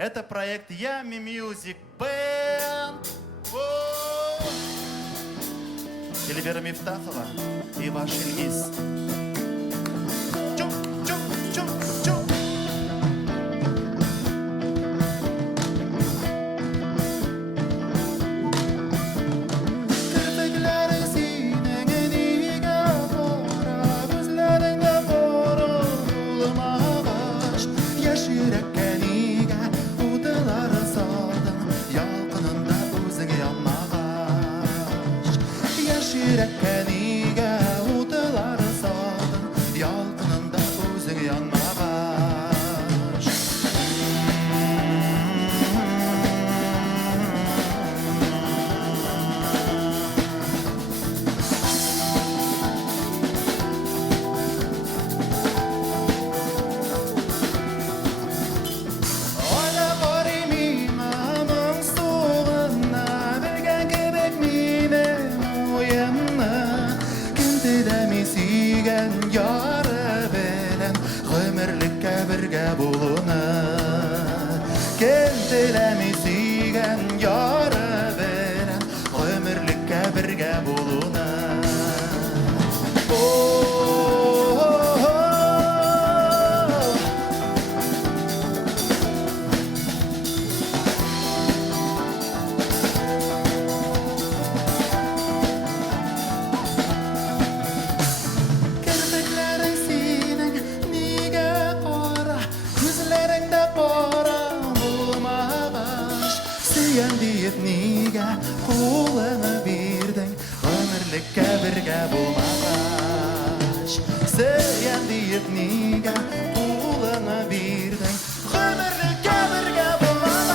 Это проект Yummy Music Band. Эльвира Мифтахова и ваш Ильгиз. Yürekkeniga utılar saldın, yalqınında özün yanmağaş. Oyla qorayım amın soğuna, bilgen kebek mine oyamna. Kintilemi suygan yara bilen ömürlükke birge buluna. Kintilemi suygan yara bilen ömürlükke birge buluna. Kirpiklerin senin niga qora, ko'zlaringda qora bo'lmabash. Suyan deyip niga qo'lini berding, ömürlükke birge bo'lmabash. Suyan deyip niga qo'lini berding, ömürlükke birge bo'lmabash.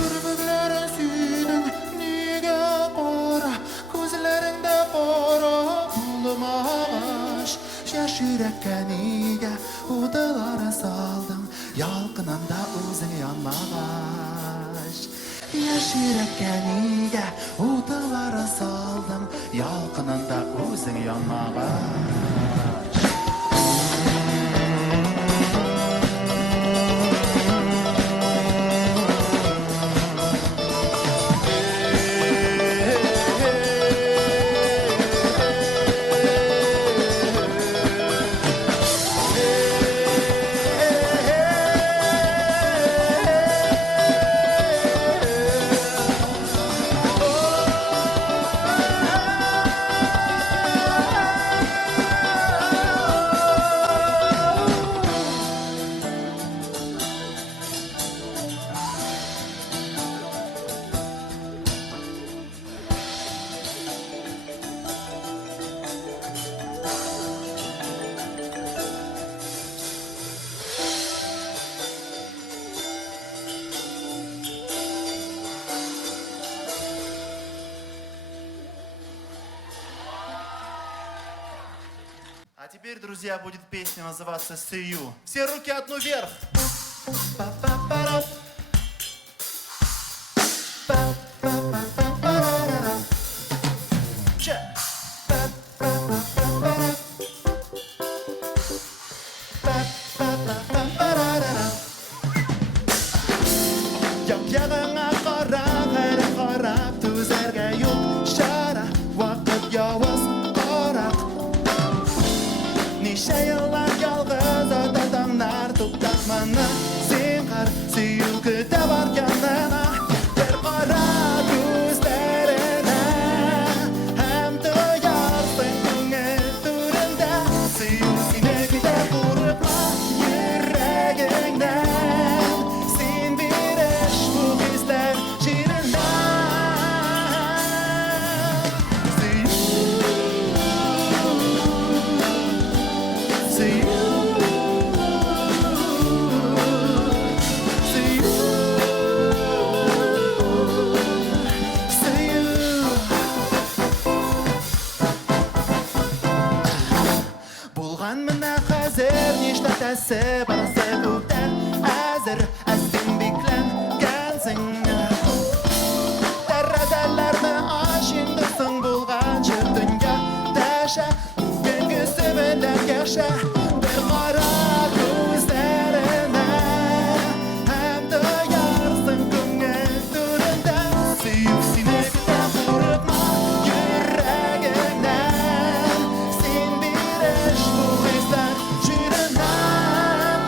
Kirpiklerin senin niga qora, ko'zlaringda qora bo'lmabash. Yash yurakka niga o'tlar soldim, yalqinanda o'zing yonmag'ash. Yash yurakka niga o'tlar soldim, yalqinanda o'zing yonmag'ash. А теперь, друзья, будет песня называться «See You». Все руки одну вверх. Як-ягыңа қарап, әрі қарап, түзерге yok шара, уақыт явыз қарақ. Неше yıllar yalğız adamlar tutakmana, sen qar, süyü küte var yanına. Bir qara gözlerine, hem duyarsın көңіл түрінде. Süyü seni küte kurupla yüreğinden. Sen bir eş bu hisler şirinden. Ertesi bana sebepten hazır Azim beklengensin Derradelerni aşindisin bulganca dünya Taşa bugünkü sebeler yaşa Bir qara gözlerine Hem duyarsın көңіл түрінде Сүйіп сүймекте қорықма yüreğinden Sen bir eş bu hisler жүрегінен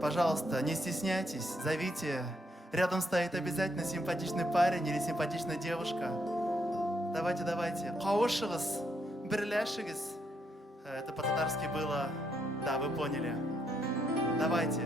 Пожалуйста, не стесняйтесь, зовите. Рядом стоит обязательно симпатичный парень или симпатичная девушка. Давайте, давайте. Кауышығыз, бірләшігіз. Это по-татарски было. Да, вы поняли. Давайте.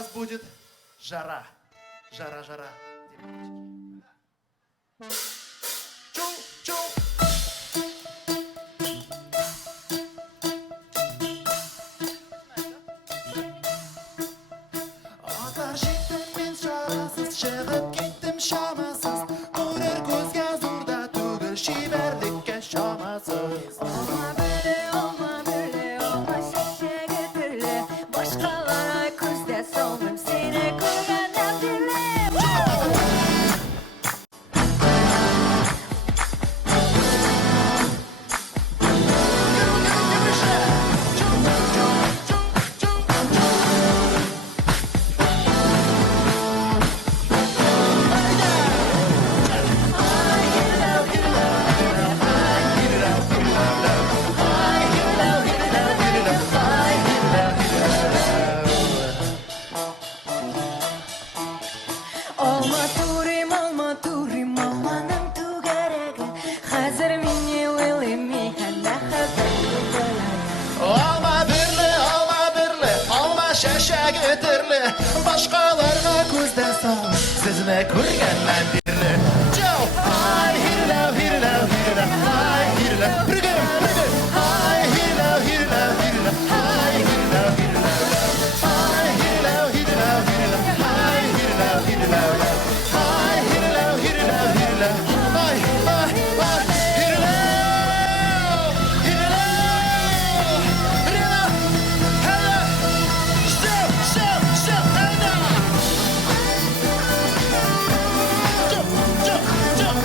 Сейчас будет жара. Жара, жара. Чу-чу. Atar şektim ben şarasız, шығып кеттім шамасыз. Көрер көзге зурда түгіл, шеберлікке шамасыз. Olma böyle, olma böyle, olma şişege türlü. Başkalara gözde solmam, seni koygandan bile. Olma turim, olmanın tugaragi. Hazır meni o'ylaymi, handa hazır bo'ladi. Alma birli, alma şaşak ötürlü. Başkalarına көзді sal, sizni ko'rganman birli. Joe, ay hirlav, hirlav, hirlav, ay hirlav. Birgim, birgim. Ay hirlav, hirlav, hirlav, ay hirlav, hirlav. Ay hirlav, hirlav, hirlav, ay hirlav, hirlav. Ay hirlav, hirlav, hirlav, ay, ay, ay, hirlav, hirlav, hirlav. Hello, stop, stop, stop, and now. Jump, jump, jump.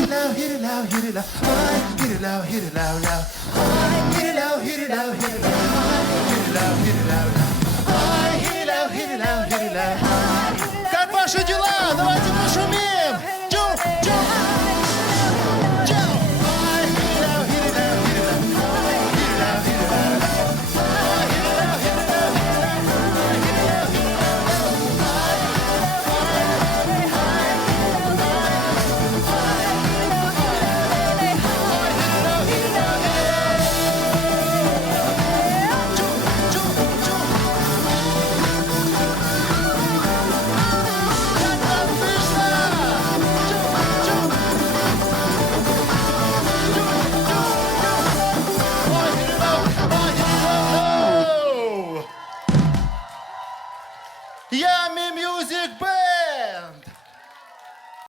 Hirlav, hirlav, hirlav, ay hirlav, hirlav, lav. Ay hirlav, hirlav, hirlav, ay hirlav, hirlav, lav. Ay hirlav, hirlav, hirlav. Как ваши дела? Давайте пошумим! Джу, джу, джу. Ay hirlav, hirlav, hirlav, ay hirlav, hirlav, lav. Ay hirlav, hirlav, hirlav, ay hirlav, hirlav, lav. Yummy Music